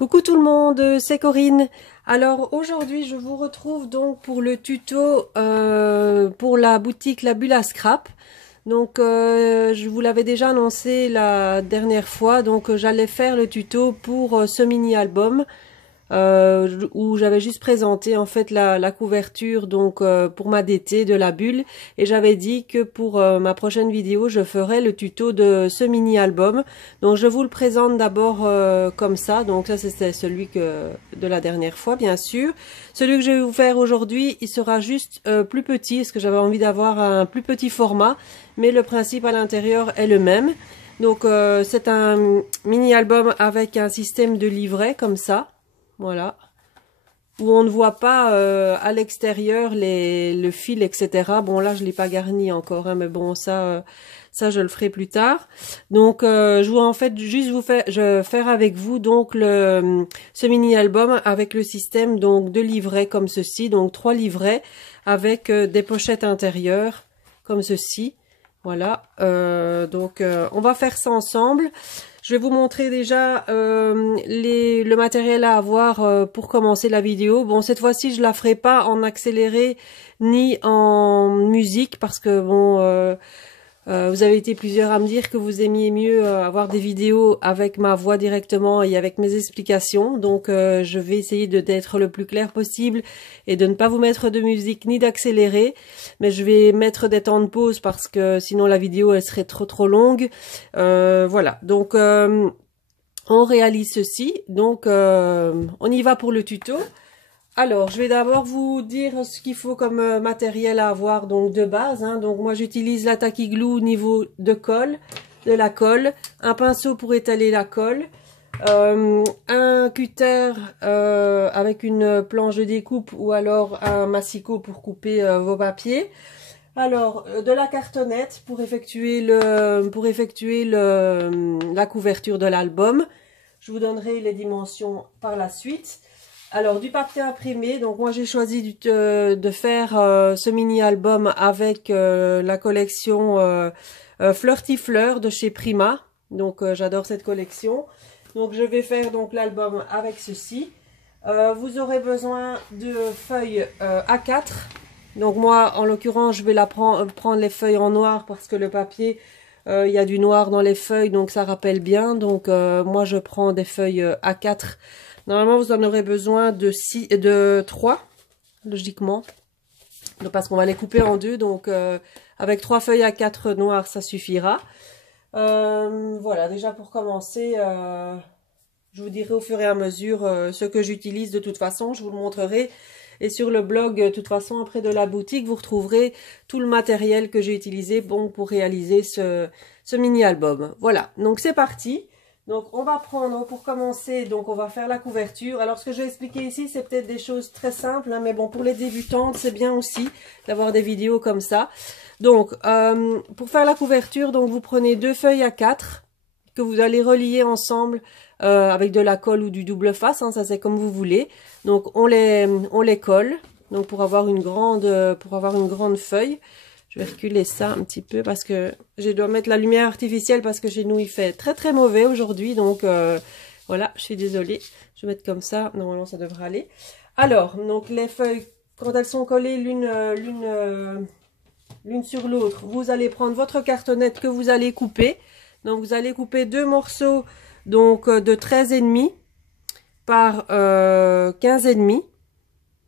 Coucou tout le monde, c'est Corinne. Alors aujourd'hui je vous retrouve donc pour le tuto pour la boutique La Bulle à Scrap. Donc je vous l'avais déjà annoncé la dernière fois, donc j'allais faire le tuto pour ce mini album où j'avais juste présenté en fait la couverture donc pour ma DT de La Bulle, et j'avais dit que pour ma prochaine vidéo je ferai le tuto de ce mini album. Donc je vous le présente d'abord comme ça. Donc ça c'était celui de la dernière fois bien sûr. Celui que je vais vous faire aujourd'hui il sera juste plus petit parce que j'avais envie d'avoir un plus petit format, mais le principe à l'intérieur est le même. Donc c'est un mini album avec un système de livret comme ça. Voilà, où on ne voit pas à l'extérieur le fil, etc. Bon là je l'ai pas garni encore, hein, mais bon ça je le ferai plus tard. Donc je vais en fait juste faire avec vous donc ce mini album avec le système donc de livrets comme ceci, donc 3 livrets avec des pochettes intérieures comme ceci. Voilà, donc on va faire ça ensemble. Je vais vous montrer déjà le matériel à avoir pour commencer la vidéo. Bon, cette fois-ci, je la ferai pas en accéléré ni en musique parce que bon, vous avez été plusieurs à me dire que vous aimiez mieux avoir des vidéos avec ma voix directement et avec mes explications. Donc, je vais essayer d'être le plus clair possible et de ne pas vous mettre de musique ni d'accélérer. Mais je vais mettre des temps de pause parce que sinon la vidéo elle serait trop longue. Voilà. Donc, on réalise ceci. Donc, on y va pour le tuto. Alors, je vais d'abord vous dire ce qu'il faut comme matériel à avoir donc de base. Hein. Donc, moi, j'utilise la Tacky Glue au niveau de la colle, un pinceau pour étaler la colle, un cutter avec une planche de découpe ou alors un massicot pour couper vos papiers. Alors, de la cartonnette pour effectuer la couverture de l'album. Je vous donnerai les dimensions par la suite. Alors, du papier imprimé, donc moi j'ai choisi de faire ce mini-album avec la collection Flirty Fleur de chez Prima. Donc j'adore cette collection. Donc je vais faire donc l'album avec ceci. Vous aurez besoin de feuilles A4. Donc moi en l'occurrence je vais prendre les feuilles en noir parce que le papier, il y a du noir dans les feuilles donc ça rappelle bien. Donc moi je prends des feuilles A4. Normalement, vous en aurez besoin de 3, logiquement, parce qu'on va les couper en deux. Donc, avec 3 feuilles A4 noires, ça suffira. Voilà, déjà pour commencer, je vous dirai au fur et à mesure ce que j'utilise de toute façon. Je vous le montrerai. Et sur le blog, de toute façon, après de la boutique, vous retrouverez tout le matériel que j'ai utilisé pour réaliser ce mini-album. Voilà, donc c'est parti. Donc on va prendre pour commencer, donc on va faire la couverture. Alors ce que je vais expliquer ici c'est peut-être des choses très simples, hein, mais bon pour les débutantes c'est bien aussi d'avoir des vidéos comme ça. Donc pour faire la couverture, donc vous prenez 2 feuilles A4 que vous allez relier ensemble avec de la colle ou du double face, hein, ça c'est comme vous voulez. Donc on les colle donc pour avoir une grande feuille. Je vais reculer ça un petit peu parce que je dois mettre la lumière artificielle parce que chez nous il fait très mauvais aujourd'hui. Donc voilà, je suis désolée. Je vais mettre comme ça. Normalement ça devrait aller. Alors, donc les feuilles, quand elles sont collées l'une sur l'autre, vous allez prendre votre cartonnette que vous allez couper. Donc vous allez couper 2 morceaux donc de 13,5 par 15,5.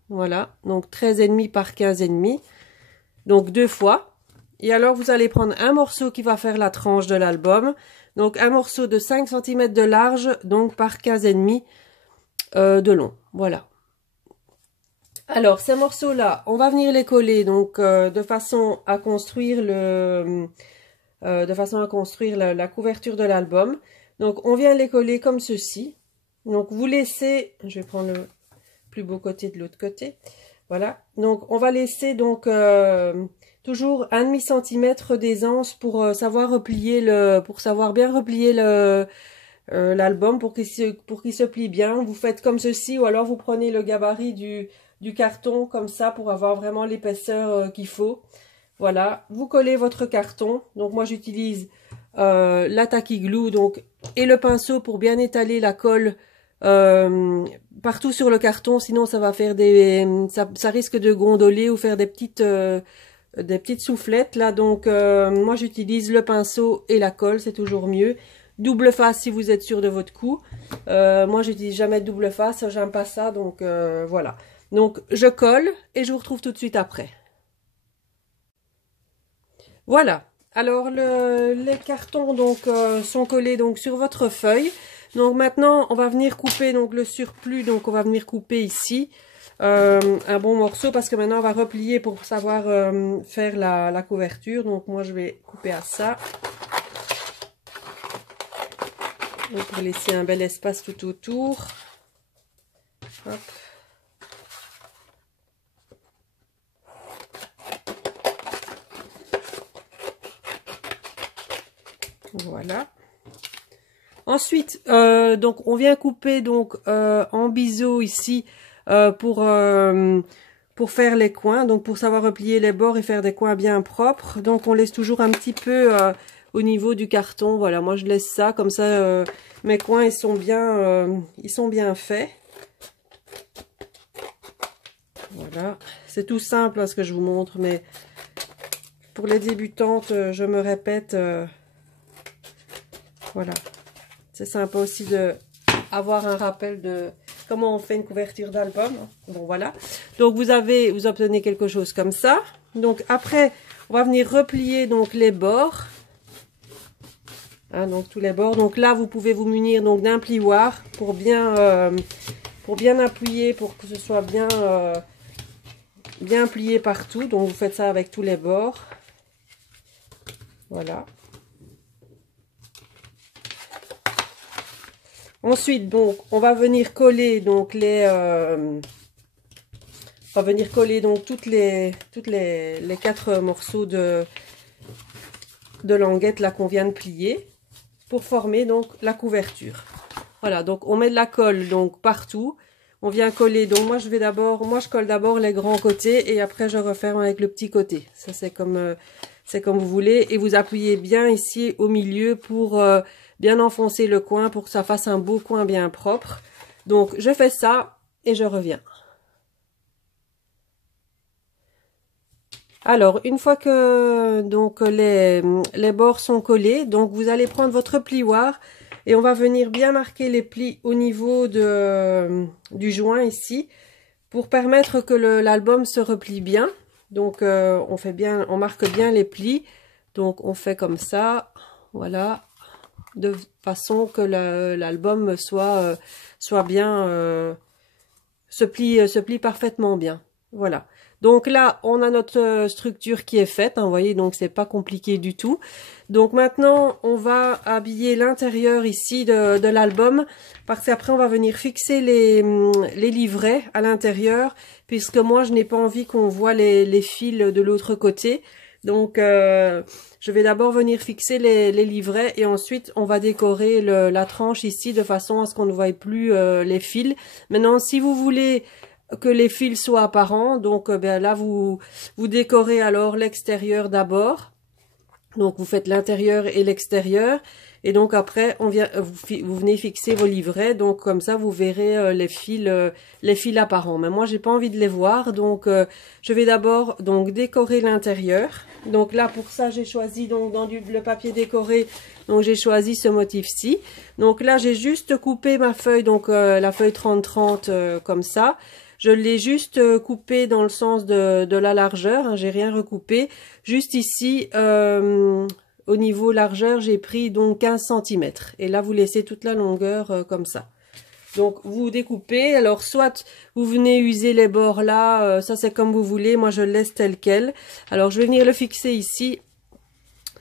Voilà, donc 13,5 par 15,5. Donc 2 fois. Et alors vous allez prendre un morceau qui va faire la tranche de l'album. Donc un morceau de 5 cm de large, donc par 15,5 de long. Voilà. Alors ces morceaux-là, on va venir les coller donc de façon à construire la couverture de l'album. Donc on vient les coller comme ceci. Donc vous laissez, je vais prendre le plus beau côté de l'autre côté. Voilà, donc on va laisser donc toujours 1,5 cm d'aisance pour savoir bien replier l'album pour qu'il se plie bien. Vous faites comme ceci ou alors vous prenez le gabarit du carton comme ça pour avoir vraiment l'épaisseur qu'il faut. Voilà, vous collez votre carton. Donc moi j'utilise la Tacky Glue donc, et le pinceau pour bien étaler la colle partout sur le carton, sinon ça va faire ça risque de gondoler ou faire des petites soufflettes là. Donc moi j'utilise le pinceau et la colle, c'est toujours mieux. Double face si vous êtes sûr de votre coup. Moi j'utilise jamais de double face, j'aime pas ça, donc voilà. Donc je colle et je vous retrouve tout de suite après. Voilà. Alors les cartons donc sont collés donc sur votre feuille. Donc maintenant on va venir couper donc le surplus, donc on va venir couper ici un bon morceau parce que maintenant on va replier pour savoir faire la couverture. Donc moi je vais couper à ça. Donc pour laisser un bel espace tout autour. Hop. Voilà. Ensuite, donc on vient couper donc en biseau ici pour faire les coins, donc pour savoir replier les bords et faire des coins bien propres. Donc on laisse toujours un petit peu au niveau du carton. Voilà, moi je laisse ça comme ça. Mes coins ils sont bien faits. Voilà, c'est tout simple hein, ce que je vous montre, mais pour les débutantes, je me répète. Voilà, c'est sympa aussi de avoir un rappel de comment on fait une couverture d'album. Bon voilà, donc vous obtenez quelque chose comme ça. Donc après, on va venir replier donc les bords, hein, donc tous les bords. Donc là, vous pouvez vous munir donc d'un plioir pour bien appuyer, pour que ce soit bien plié partout. Donc vous faites ça avec tous les bords. Voilà. Ensuite, donc, on va venir coller donc toutes les 4 morceaux de languette là qu'on vient de plier pour former donc la couverture. Voilà, donc on met de la colle donc partout. On vient coller. Donc moi je colle d'abord les grands côtés et après je referme avec le petit côté. Ça c'est comme vous voulez et vous appuyez bien ici au milieu pour bien enfoncer le coin pour que ça fasse un beau coin bien propre. Donc je fais ça et je reviens. Alors une fois que donc les bords sont collés, donc vous allez prendre votre plioir et on va venir bien marquer les plis au niveau du joint ici pour permettre que l'album se replie bien. Donc on marque bien les plis. Donc on fait comme ça, voilà, de façon que l'album soit bien, se plie parfaitement bien. Voilà. Donc là, on a notre structure qui est faite, hein, vous voyez, donc c'est pas compliqué du tout. Donc maintenant, on va habiller l'intérieur ici de l'album, parce qu'après on va venir fixer les livrets à l'intérieur, puisque moi je n'ai pas envie qu'on voit les fils de l'autre côté. Donc je vais d'abord venir fixer les livrets et ensuite on va décorer la tranche ici de façon à ce qu'on ne voie plus les fils. Maintenant, si vous voulez que les fils soient apparents, donc ben là vous décorez alors l'extérieur d'abord. Donc vous faites l'intérieur et l'extérieur et donc après vous venez fixer vos livrets, donc comme ça vous verrez les fils apparents. Mais moi j'ai pas envie de les voir, donc je vais d'abord donc décorer l'intérieur. Donc là pour ça j'ai choisi donc dans le papier décoré, donc j'ai choisi ce motif-ci. Donc là j'ai juste coupé ma feuille, donc la feuille 30-30 comme ça. Je l'ai juste coupé dans le sens de la largeur, hein, j'ai rien recoupé. Juste ici, au niveau largeur, j'ai pris donc 15 cm. Et là, vous laissez toute la longueur comme ça. Donc, vous découpez. Alors, soit vous venez user les bords là, ça c'est comme vous voulez. Moi, je le laisse tel quel. Alors, je vais venir le fixer ici.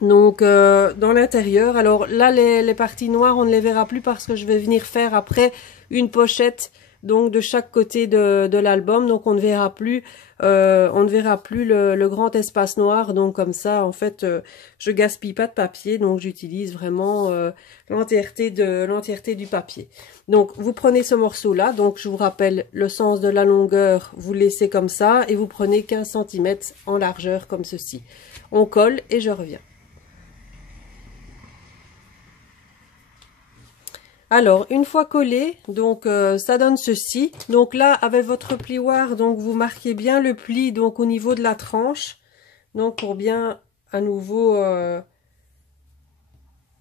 Donc, dans l'intérieur. Alors là, les parties noires, on ne les verra plus parce que je vais venir faire après une pochette. Donc de chaque côté de l'album, donc on ne verra plus le grand espace noir. Donc comme ça, en fait, je gaspille pas de papier, donc j'utilise vraiment l'entièreté du papier. Donc vous prenez ce morceau là, donc je vous rappelle le sens de la longueur, vous laissez comme ça et vous prenez 15 cm en largeur comme ceci. On colle et je reviens. Alors, une fois collé, donc ça donne ceci. Donc là, avec votre plioir, donc vous marquez bien le pli donc au niveau de la tranche. Donc pour bien à nouveau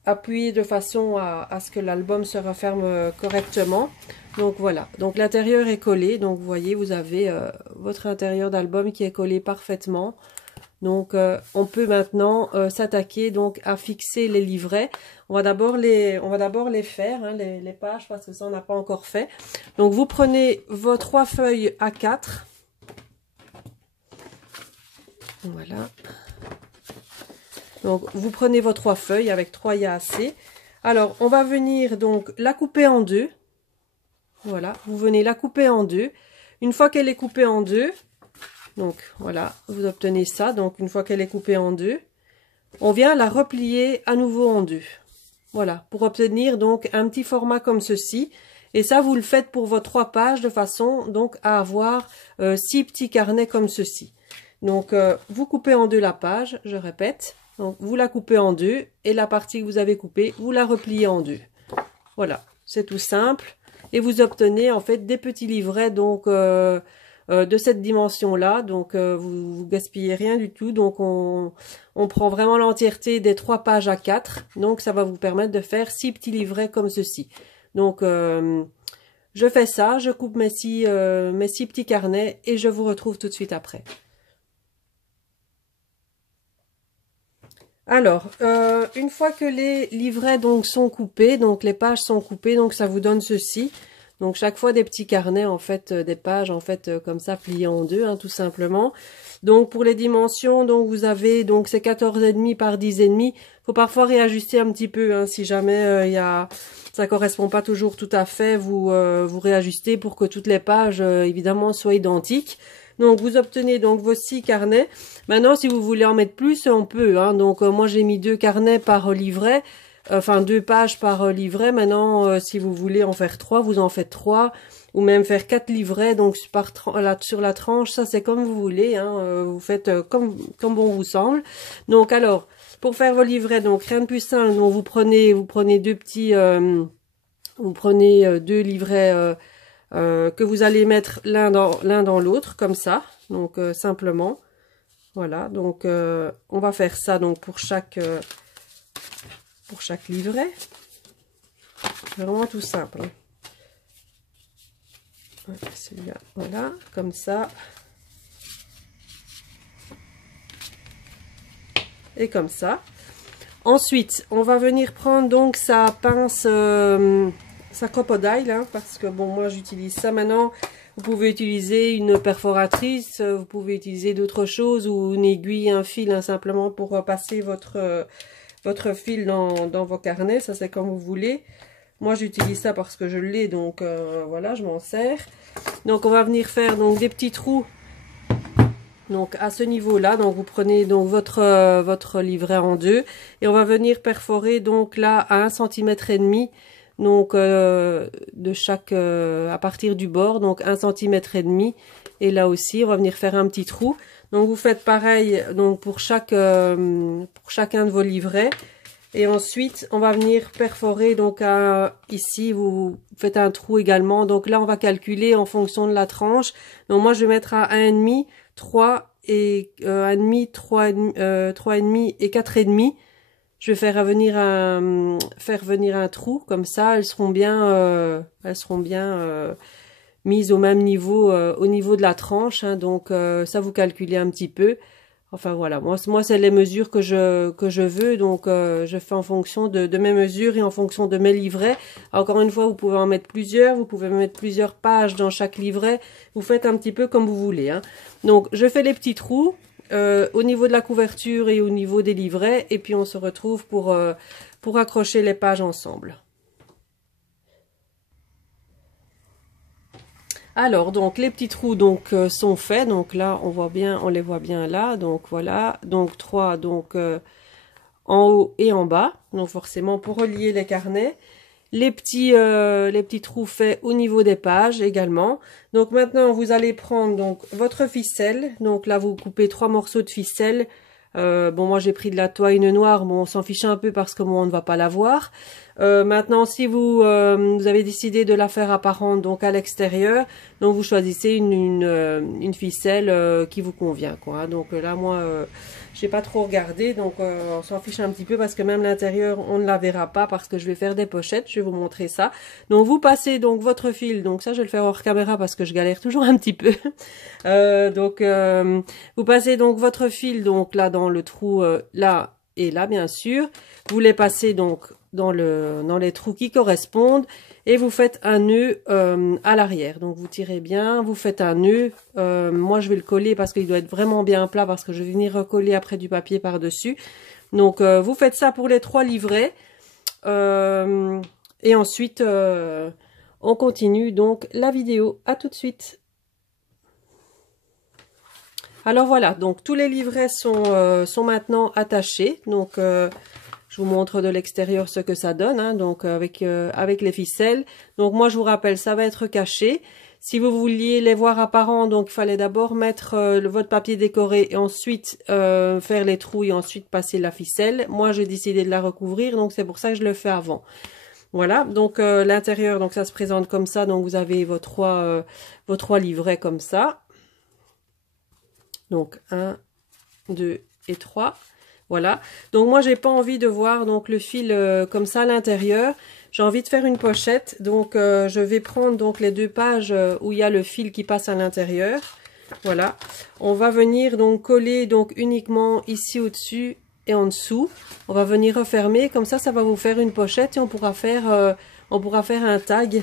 appuyer de façon à ce que l'album se referme correctement. Donc voilà, donc l'intérieur est collé. Donc vous voyez, vous avez votre intérieur d'album qui est collé parfaitement. Donc on peut maintenant s'attaquer donc à fixer les livrets. On va d'abord les faire, hein, les pages, parce que ça on n'a pas encore fait. Donc vous prenez vos 3 feuilles A4. Voilà. Donc vous prenez vos 3 feuilles, avec 3 il y a assez. Alors on va venir donc la couper en deux. Voilà, vous venez la couper en deux. Une fois qu'elle est coupée en deux, donc voilà, vous obtenez ça. Donc une fois qu'elle est coupée en deux, on vient la replier à nouveau en deux. Voilà, pour obtenir donc un petit format comme ceci. Et ça, vous le faites pour vos 3 pages de façon donc à avoir 6 petits carnets comme ceci. Donc vous coupez en deux la page, je répète. Donc vous la coupez en deux et la partie que vous avez coupée, vous la repliez en deux. Voilà, c'est tout simple. Et vous obtenez en fait des petits livrets donc de cette dimension-là. Donc vous gaspillez rien du tout. Donc on prend vraiment l'entièreté des 3 pages à 4. Donc ça va vous permettre de faire 6 petits livrets comme ceci. Donc je fais ça, je coupe mes 6 petits carnets et je vous retrouve tout de suite après. Alors, une fois que les livrets donc sont coupés, donc les pages sont coupées, donc ça vous donne ceci. Donc chaque fois des petits carnets en fait, des pages en fait comme ça pliées en deux, hein, tout simplement. Donc pour les dimensions, donc vous avez donc c'est 14,5 par 10,5. Faut parfois réajuster un petit peu, hein, si jamais ça correspond pas toujours tout à fait, vous réajustez pour que toutes les pages évidemment soient identiques. Donc vous obtenez donc vos 6 carnets. Maintenant si vous voulez en mettre plus, on peut, hein. Donc moi j'ai mis 2 carnets par livret, enfin 2 pages par livret. Maintenant si vous voulez en faire 3, vous en faites 3, ou même faire 4 livrets donc sur la tranche, ça c'est comme vous voulez, hein. Vous faites comme bon vous semble. Donc alors pour faire vos livrets, donc rien de plus simple, donc vous prenez deux petits vous prenez 2 livrets que vous allez mettre l'un dans l'autre comme ça, donc simplement voilà. Donc on va faire ça donc pour chaque livret. C'est vraiment tout simple, hein. Celui-là, voilà, comme ça et comme ça. Ensuite on va venir prendre donc sa pince sa crocodile, hein, parce que bon moi j'utilise ça. Maintenant vous pouvez utiliser une perforatrice, vous pouvez utiliser d'autres choses, ou une aiguille, un fil, hein, simplement pour passer votre fil dans vos carnets. Ça c'est comme vous voulez. Moi j'utilise ça parce que je l'ai, donc voilà, je m'en sers. Donc on va venir faire donc des petits trous donc à ce niveau là. Donc vous prenez donc votre livret en deux et on va venir perforer donc là à 1,5 cm, donc de chaque à partir du bord, donc 1,5 cm. Et là aussi on va venir faire un petit trou. Donc vous faites pareil donc pour chacun de vos livrets. Et ensuite on va venir perforer donc ici vous faites un trou également. Donc là on va calculer en fonction de la tranche. Donc moi je vais mettre à 1,5, 3 et 1,5, 3,5 et 4,5. Je vais faire venir un trou comme ça. Elles seront bien mises au même niveau, au niveau de la tranche, hein. Donc ça vous calculez un petit peu. Enfin voilà, moi c'est les mesures que je veux, donc je fais en fonction de mes mesures et en fonction de mes livrets. Encore une fois, vous pouvez en mettre plusieurs, vous pouvez mettre plusieurs pages dans chaque livret. Vous faites un petit peu comme vous voulez, hein. Donc je fais les petits trous au niveau de la couverture et au niveau des livrets, et puis on se retrouve pour accrocher les pages ensemble. Alors donc les petits trous donc sont faits. Donc là on les voit bien là. Donc voilà, donc 3 donc en haut et en bas. Donc forcément pour relier les carnets. Les petits trous faits au niveau des pages également. Donc maintenant vous allez prendre donc votre ficelle. Donc là vous coupez 3 morceaux de ficelle. Bon moi j'ai pris de la toile noire, bon on s'en fiche un peu parce que moi on ne va pas la voir. Maintenant, si vous avez décidé de la faire apparente, donc à l'extérieur, donc vous choisissez une ficelle qui vous convient, quoi. Donc là, moi, j'ai pas trop regardé, donc on s'en fiche un petit peu parce que même l'intérieur, on ne la verra pas parce que je vais faire des pochettes. Je vais vous montrer ça. Donc vous passez donc votre fil. Donc ça, je vais le faire hors caméra parce que je galère toujours un petit peu. Vous passez donc votre fil donc là dans le trou là et là, bien sûr. Vous les passez donc dans les trous qui correspondent et vous faites un nœud à l'arrière. Donc vous tirez bien, vous faites un nœud. Moi je vais le coller parce qu'il doit être vraiment bien plat parce que je vais venir recoller après du papier par-dessus. Donc vous faites ça pour les 3 livrets. Et ensuite on continue donc la vidéo. À tout de suite. Alors voilà, donc tous les livrets sont maintenant attachés. Donc je vous montre de l'extérieur ce que ça donne, hein, donc avec les ficelles. Donc moi je vous rappelle, ça va être caché. Si vous vouliez les voir apparents, donc il fallait d'abord mettre votre papier décoré et ensuite faire les trous et ensuite passer la ficelle. Moi j'ai décidé de la recouvrir, donc c'est pour ça que je le fais avant. Voilà, donc l'intérieur, donc ça se présente comme ça. Donc vous avez vos trois livrets comme ça. Donc 1, 2 et 3. Voilà, donc moi j'ai pas envie de voir donc le fil comme ça à l'intérieur. J'ai envie de faire une pochette, donc je vais prendre donc les 2 pages où il y a le fil qui passe à l'intérieur. Voilà, on va venir donc coller donc uniquement ici au-dessus et en dessous. On va venir refermer, comme ça va vous faire une pochette et on pourra faire un tag.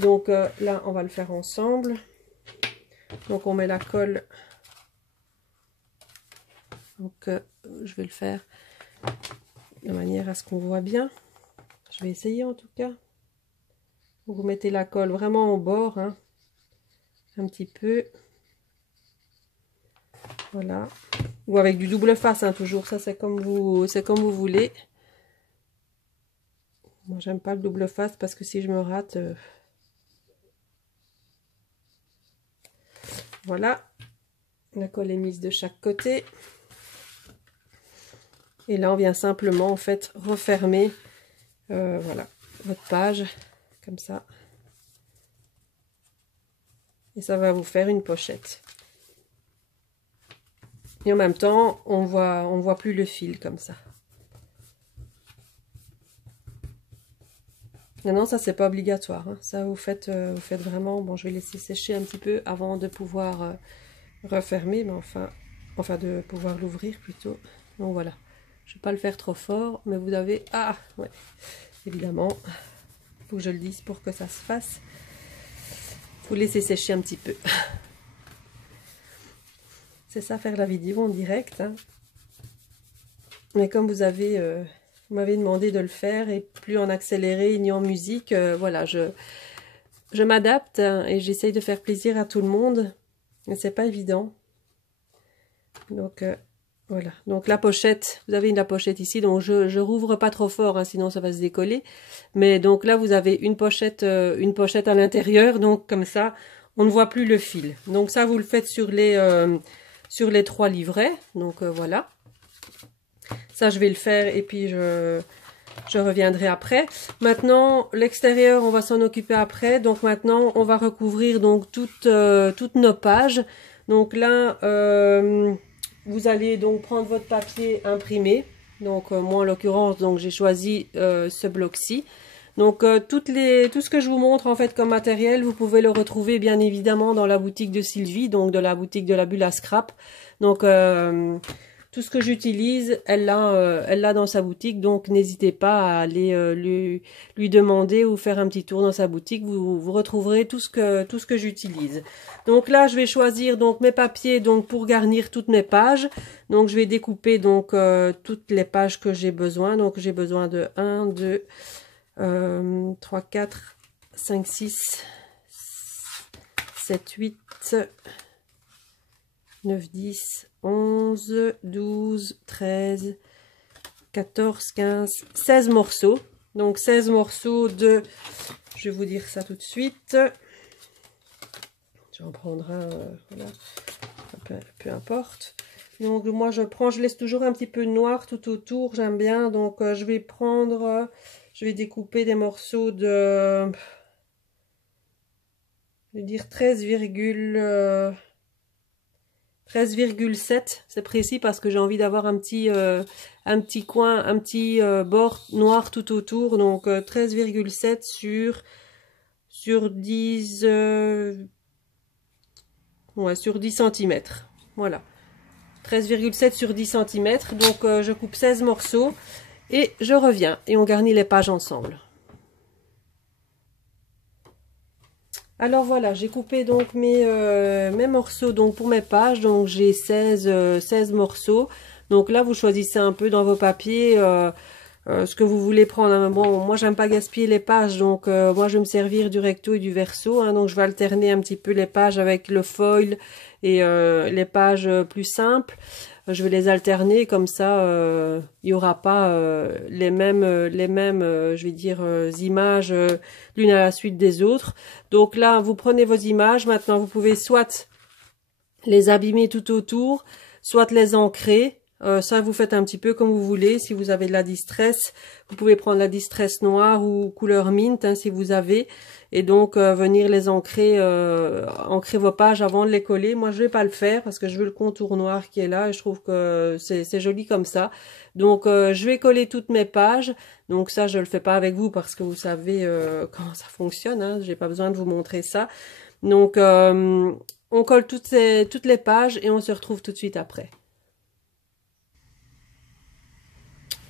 Donc là on va le faire ensemble. Donc on met la colle. Donc je vais le faire de manière à ce qu'on voit bien. Je vais essayer en tout cas. Vous mettez la colle vraiment au bord, hein, un petit peu. Voilà. Ou avec du double face, hein, toujours. Ça c'est comme vous voulez. Moi j'aime pas le double face parce que si je me rate. Voilà. La colle est mise de chaque côté. Et là on vient simplement en fait refermer voilà, votre page comme ça. Et ça va vous faire une pochette. Et en même temps, on voit plus le fil comme ça. Maintenant, ça c'est pas obligatoire, hein. Ça vous faites vraiment. Bon, je vais laisser sécher un petit peu avant de pouvoir refermer, mais enfin de pouvoir l'ouvrir plutôt. Donc voilà. Je vais pas le faire trop fort, mais vous avez ouais, évidemment. Faut que je le dise pour que ça se fasse. Faut laisser sécher un petit peu. C'est ça, faire la vidéo en direct, hein. Mais comme vous m'avez demandé de le faire, et plus en accéléré ni en musique, voilà, je m'adapte, hein, et j'essaye de faire plaisir à tout le monde. Mais c'est pas évident. Donc voilà. Donc la pochette, vous avez la pochette ici, donc je rouvre pas trop fort, hein, sinon ça va se décoller. Mais donc là vous avez une pochette à l'intérieur, donc comme ça on ne voit plus le fil. Donc ça vous le faites sur les 3 livrets. Donc voilà. Ça je vais le faire et puis je reviendrai après. Maintenant l'extérieur on va s'en occuper après. Donc maintenant on va recouvrir donc toutes nos pages. Donc là vous allez donc prendre votre papier imprimé. Donc moi en l'occurrence donc j'ai choisi ce bloc-ci. Donc tout ce que je vous montre en fait comme matériel, vous pouvez le retrouver bien évidemment dans la boutique de Sylvie, donc de la boutique de la bulle à scrap. Donc tout ce que j'utilise, elle l'a dans sa boutique, donc n'hésitez pas à aller lui demander ou faire un petit tour dans sa boutique. Vous retrouverez tout ce que j'utilise. Donc là, je vais choisir donc mes papiers donc pour garnir toutes mes pages. Donc je vais découper donc toutes les pages que j'ai besoin. Donc j'ai besoin de 1, 2, 3, 4, 5, 6, 7, 8, 9, 10, 11, 12, 13, 14, 15, 16 morceaux. Donc 16 morceaux de... Je vais vous dire ça tout de suite. J'en prendrai un, voilà, peu importe. Donc moi je laisse toujours un petit peu de noir tout autour, j'aime bien. Donc je vais je vais découper des morceaux de, je vais dire 13,7, c'est précis parce que j'ai envie d'avoir un petit coin, un petit bord noir tout autour, donc 13,7 sur 10 ouais, sur 10 cm. Voilà. 13,7 sur 10 cm, donc je coupe 16 morceaux et je reviens et on garnit les pages ensemble. Alors voilà, j'ai coupé donc mes morceaux donc pour mes pages, donc j'ai 16 morceaux. Donc là, vous choisissez un peu dans vos papiers ce que vous voulez prendre. Hein. Bon, moi, j'aime pas gaspiller les pages, donc moi, je vais me servir du recto et du verso. Hein, donc, je vais alterner un petit peu les pages avec le foil et les pages plus simples. Je vais les alterner comme ça, il y aura pas les mêmes, je vais dire, images l'une à la suite des autres. Donc là, vous prenez vos images. Maintenant, vous pouvez soit les abîmer tout autour, soit les ancrer. Ça, vous faites un petit peu comme vous voulez. Si vous avez de la distress, vous pouvez prendre la distress noire ou couleur mint, hein, si vous avez. Et donc, venir les ancrer, ancrer vos pages avant de les coller. Moi, je vais pas le faire parce que je veux le contour noir qui est là et je trouve que c'est joli comme ça. Donc, je vais coller toutes mes pages. Donc ça, je le fais pas avec vous parce que vous savez comment ça fonctionne. Hein. J'ai pas besoin de vous montrer ça. Donc, on colle toutes les pages et on se retrouve tout de suite après.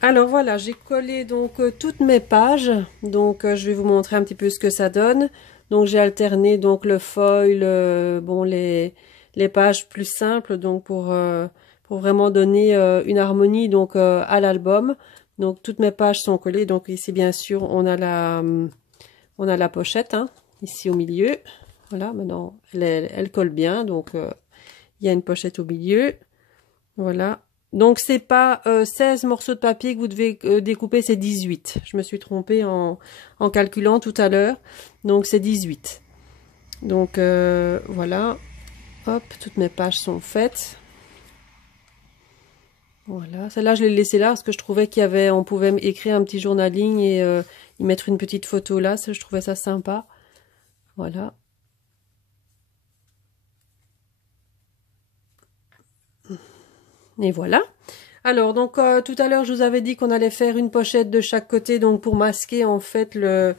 Alors voilà, j'ai collé donc toutes mes pages, donc je vais vous montrer un petit peu ce que ça donne. Donc j'ai alterné donc le foil, bon les pages plus simples, donc pour vraiment donner une harmonie donc à l'album. Donc toutes mes pages sont collées. Donc ici bien sûr on a la pochette hein, ici au milieu. Voilà, maintenant elle colle bien, donc il y a une pochette au milieu. Voilà. Donc c'est pas 16 morceaux de papier que vous devez découper, c'est 18. Je me suis trompée en calculant tout à l'heure. Donc c'est 18. Donc voilà. Hop, toutes mes pages sont faites. Voilà. Celle-là, je l'ai laissée là parce que je trouvais on pouvait écrire un petit journaling et y mettre une petite photo là. Ça, je trouvais ça sympa. Voilà. Et voilà. Alors, donc, tout à l'heure, je vous avais dit qu'on allait faire une pochette de chaque côté, donc pour masquer, en fait, le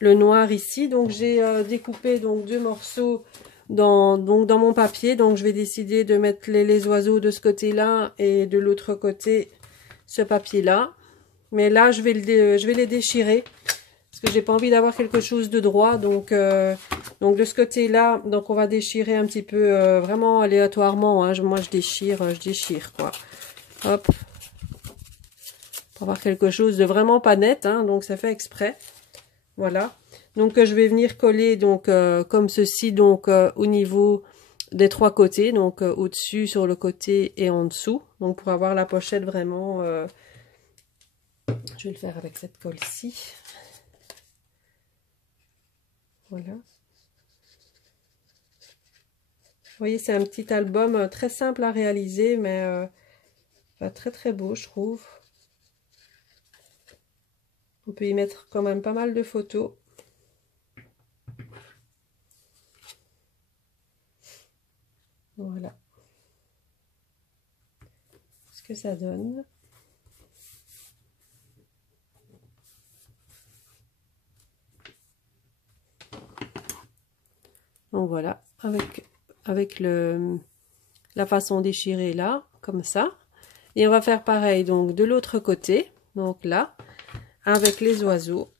noir ici. Donc, j'ai découpé, donc, 2 morceaux dans mon papier. Donc, je vais décider de mettre les oiseaux de ce côté-là et de l'autre côté, ce papier-là. Mais là, je vais les déchirer parce que j'ai pas envie d'avoir quelque chose de droit. Donc de ce côté-là, donc on va déchirer un petit peu, vraiment aléatoirement. Hein. Moi, je déchire, quoi. Hop, pour avoir quelque chose de vraiment pas net, hein, donc ça fait exprès. Voilà. Donc je vais venir coller donc comme ceci, donc au niveau des 3 côtés, donc au-dessus, sur le côté et en dessous. Donc pour avoir la pochette vraiment, je vais le faire avec cette colle-ci. Voilà. Vous voyez, c'est un petit album très simple à réaliser, mais très très beau, je trouve. On peut y mettre quand même pas mal de photos. Voilà. Ce que ça donne. Donc voilà, avec la façon déchirée là, comme ça. Et on va faire pareil donc de l'autre côté, donc là, avec les oiseaux.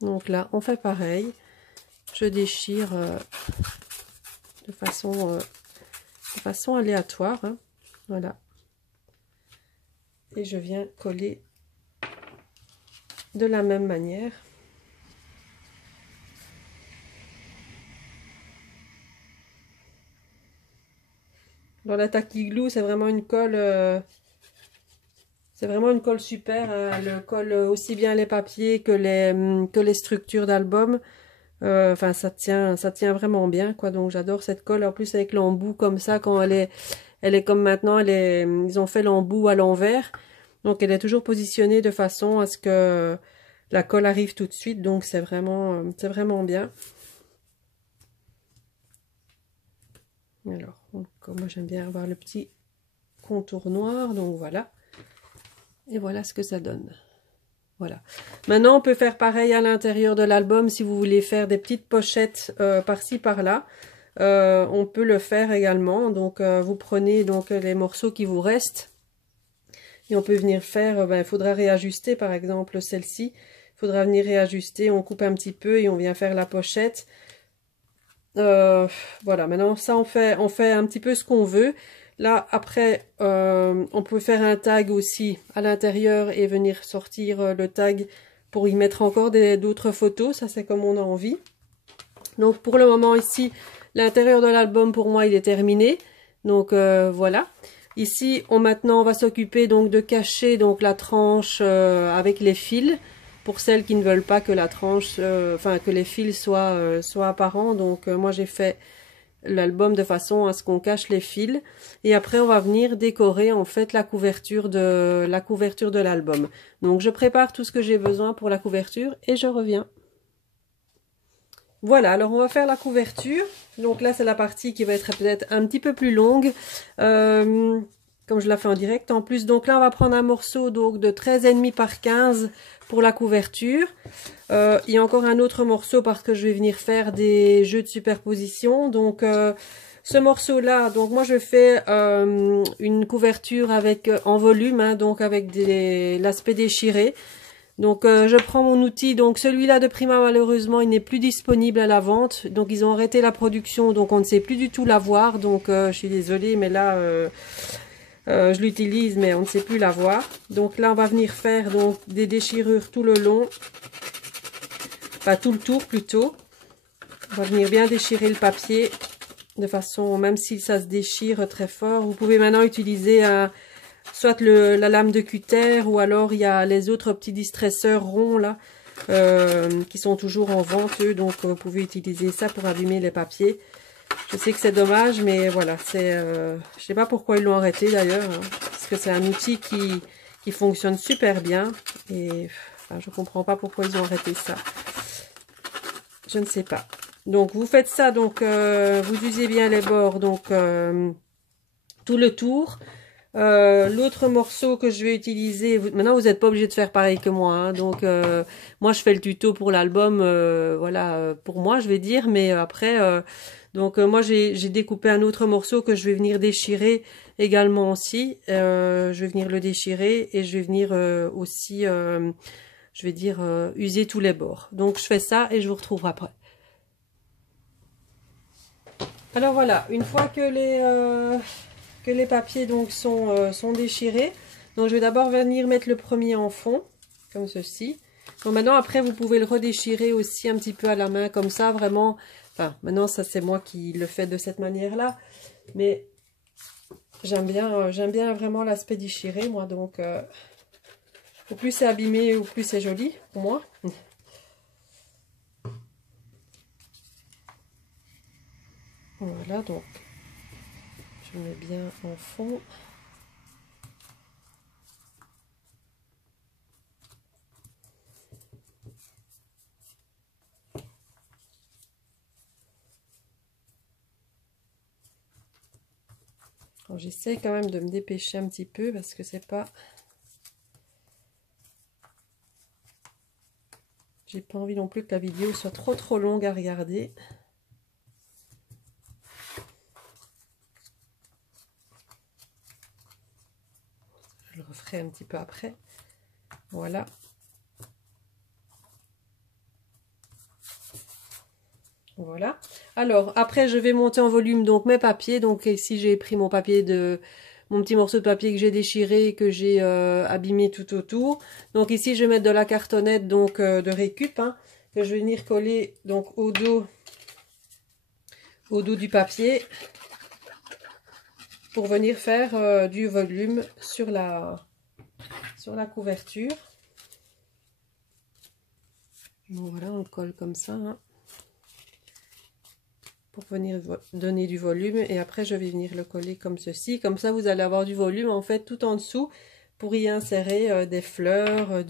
Donc là, on fait pareil. Je déchire de façon aléatoire. Hein. Voilà. Et je viens coller de la même manière. Dans la Tacky Glue, c'est vraiment une colle super. Elle colle aussi bien les papiers que les structures d'album. Enfin, ça tient vraiment bien, quoi. Donc j'adore cette colle. En plus avec l'embout comme ça, quand elle est comme maintenant, ils ont fait l'embout à l'envers. Donc elle est toujours positionnée de façon à ce que la colle arrive tout de suite, donc c'est vraiment bien. Alors, moi j'aime bien avoir le petit contour noir, donc voilà. Et voilà ce que ça donne. Voilà. Maintenant, on peut faire pareil à l'intérieur de l'album si vous voulez faire des petites pochettes par-ci, par-là. On peut le faire également. Donc, vous prenez donc les morceaux qui vous restent. Et on peut venir faire, il faudra réajuster par exemple celle-ci. Il faudra venir réajuster, on coupe un petit peu et on vient faire la pochette. Voilà, maintenant ça on fait un petit peu ce qu'on veut. Là après on peut faire un tag aussi à l'intérieur et venir sortir le tag pour y mettre encore d'autres photos, ça c'est comme on a envie. Donc pour le moment ici l'intérieur de l'album pour moi il est terminé, donc voilà. Ici maintenant on va s'occuper donc de cacher donc la tranche avec les fils. Pour celles qui ne veulent pas que la tranche, que les fils soient apparents. Donc moi j'ai fait l'album de façon à ce qu'on cache les fils. Et après on va venir décorer en fait la couverture de l'album. Donc je prépare tout ce que j'ai besoin pour la couverture et je reviens. Voilà, alors on va faire la couverture. Donc là c'est la partie qui va être peut-être un petit peu plus longue. Comme je la fais en direct en plus. Donc là on va prendre un morceau donc de 13,5 par 15 pour la couverture. Il y a encore un autre morceau parce que je vais venir faire des jeux de superposition. Donc ce morceau là, donc moi je fais une couverture avec en volume, hein, donc avec l'aspect déchiré. Donc je prends mon outil, donc celui-là de Prima malheureusement il n'est plus disponible à la vente. Donc ils ont arrêté la production, donc on ne sait plus du tout l'avoir. Donc je suis désolée mais là... je l'utilise mais on ne sait plus la voir. Donc là on va venir faire donc des déchirures tout le long, enfin tout le tour plutôt. On va venir bien déchirer le papier de façon, même si ça se déchire très fort, vous pouvez maintenant utiliser soit la lame de cutter ou alors il y a les autres petits distresseurs ronds là qui sont toujours en vente eux, donc vous pouvez utiliser ça pour abîmer les papiers. Je sais que c'est dommage, mais voilà, je sais pas pourquoi ils l'ont arrêté d'ailleurs, hein, parce que c'est un outil qui fonctionne super bien, et enfin, je comprends pas pourquoi ils ont arrêté ça. Je ne sais pas. Donc vous faites ça, donc vous usez bien les bords, donc tout le tour. L'autre morceau que je vais utiliser, maintenant vous n'êtes pas obligé de faire pareil que moi, hein, donc moi je fais le tuto pour l'album, voilà, pour moi je vais dire, mais après, donc moi j'ai découpé un autre morceau que je vais venir déchirer également aussi, je vais venir le déchirer et je vais venir aussi, je vais dire, user tous les bords. Donc je fais ça et je vous retrouve après. Alors voilà, une fois que les papiers donc sont déchirés. Donc je vais d'abord venir mettre le premier en fond, comme ceci. Donc maintenant après vous pouvez le redéchirer aussi un petit peu à la main, comme ça vraiment. Enfin maintenant ça c'est moi qui le fais de cette manière-là. Mais j'aime bien vraiment l'aspect déchiré moi. Donc au plus c'est abîmé, au plus c'est joli pour moi. Voilà donc. Je mets bien en fond. J'essaie quand même de me dépêcher un petit peu parce que c'est pas... J'ai pas envie non plus que la vidéo soit trop longue à regarder. Je le referai un petit peu après. Voilà. Voilà. Alors, après, je vais monter en volume donc mes papiers. Donc ici, j'ai pris mon petit morceau de papier que j'ai déchiré et que j'ai abîmé tout autour. Donc ici, je vais mettre de la cartonnette donc de récup, hein, que je vais venir coller donc au dos du papier pour venir faire du volume sur la couverture. Donc voilà, on le colle comme ça, hein, pour venir donner du volume, et après je vais venir le coller comme ceci. Comme ça vous allez avoir du volume en fait tout en dessous pour y insérer des fleurs,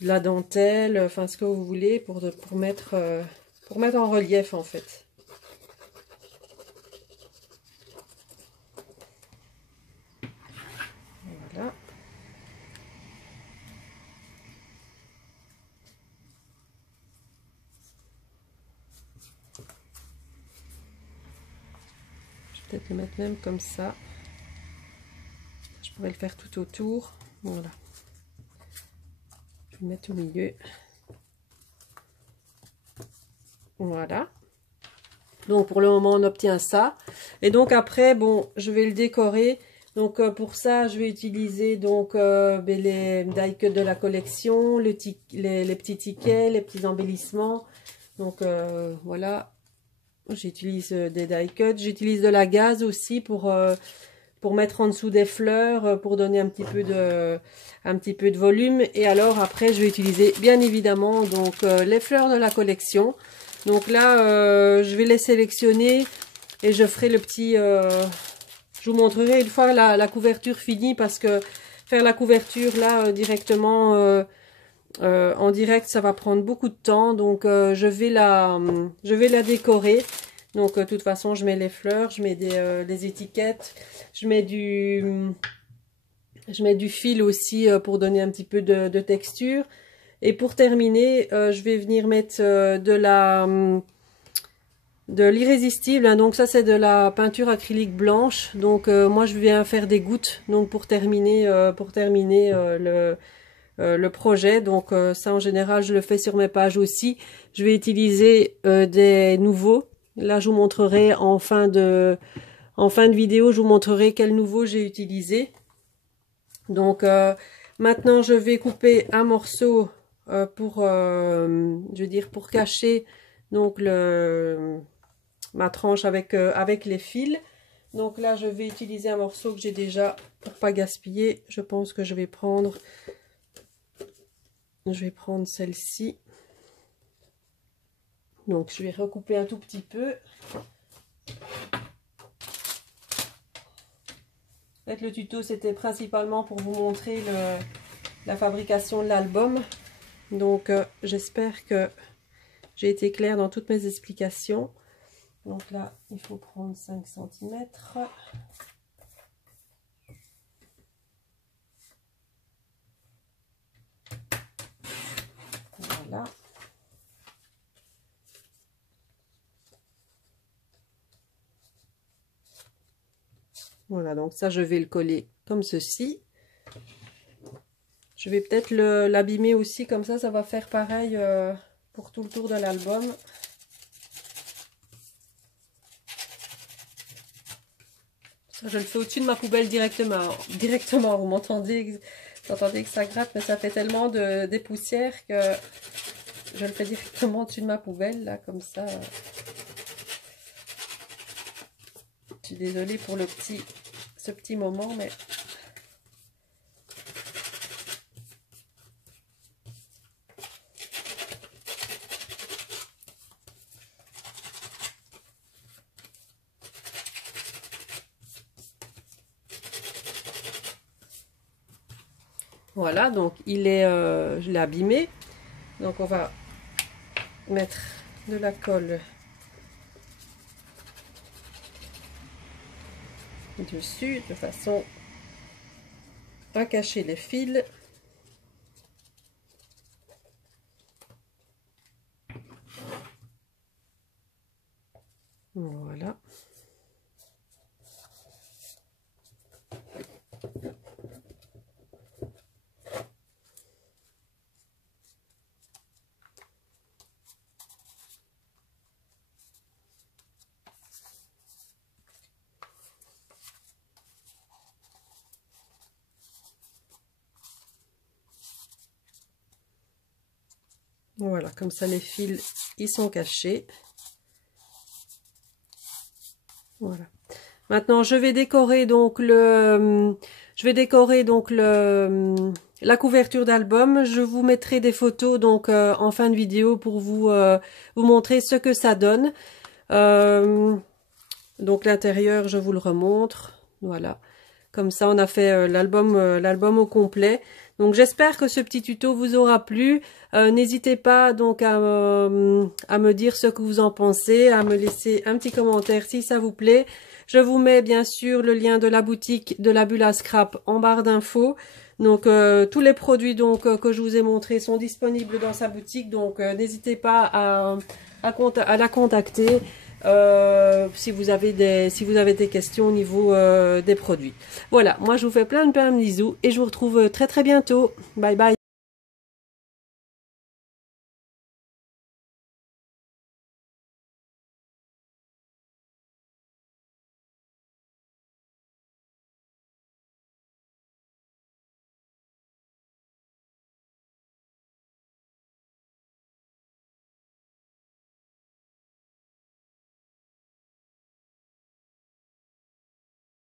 de la dentelle, enfin ce que vous voulez pour mettre en relief en fait. Voilà. Je vais peut-être le mettre même comme ça. Je pourrais le faire tout autour. Voilà. Je vais le mettre au milieu. Voilà. Donc pour le moment on obtient ça. Et donc après, bon, je vais le décorer. Donc pour ça, je vais utiliser donc les die cuts de la collection, les petits tickets, les petits embellissements. Donc voilà, j'utilise des die cuts. J'utilise de la gaze aussi pour mettre en dessous des fleurs, pour donner un petit peu de volume. Et alors après, je vais utiliser bien évidemment donc les fleurs de la collection. Donc là, je vais les sélectionner et je ferai le petit... je vous montrerai une fois la couverture finie parce que faire la couverture là directement en direct, ça va prendre beaucoup de temps. Donc je vais la décorer. Donc de toute façon, je mets les fleurs, je mets les étiquettes, je mets du fil aussi pour donner un petit peu de texture. Et pour terminer, je vais venir mettre de l'irrésistible, hein. Donc ça c'est de la peinture acrylique blanche. Donc moi je viens faire des gouttes donc pour terminer le projet. Donc ça en général je le fais sur mes pages aussi. Je vais utiliser des nouveaux. Là je vous montrerai en fin de vidéo, je vous montrerai quel nouveau j'ai utilisé. Donc maintenant je vais couper un morceau pour cacher donc ma tranche avec les fils. Donc là je vais utiliser un morceau que j'ai déjà pour pas gaspiller. Je pense que je vais prendre celle-ci. Donc je vais recouper un tout petit peu. En fait, le tuto c'était principalement pour vous montrer la fabrication de l'album. Donc j'espère que j'ai été claire dans toutes mes explications. Donc là, il faut prendre 5 cm. Voilà. Voilà, donc ça, je vais le coller comme ceci. Je vais peut-être l'abîmer aussi, comme ça va faire pareil pour tout le tour de l'album. Je le fais au-dessus de ma poubelle directement. Vous m'entendez, que ça gratte, mais ça fait tellement des poussières que je le fais directement au-dessus de ma poubelle, là, comme ça. Je suis désolée pour ce petit moment, mais... Voilà, donc je l'ai abîmé. Donc on va mettre de la colle dessus de façon à cacher les fils. Voilà. Voilà, comme ça les fils ils sont cachés. Voilà. Maintenant je vais décorer donc la couverture d'album. Je vous mettrai des photos donc en fin de vidéo pour vous montrer ce que ça donne. Donc l'intérieur je vous le remontre. Voilà. Comme ça, on a fait l'album au complet. Donc, j'espère que ce petit tuto vous aura plu. N'hésitez pas donc à me dire ce que vous en pensez, à me laisser un petit commentaire si ça vous plaît. Je vous mets bien sûr le lien de la boutique de la bulle à scrap en barre d'infos. Donc tous les produits que je vous ai montrés sont disponibles dans sa boutique. Donc n'hésitez pas à la contacter si vous avez des questions au niveau des produits. Voilà, moi je vous fais plein de bisous et je vous retrouve très très bientôt. Bye bye.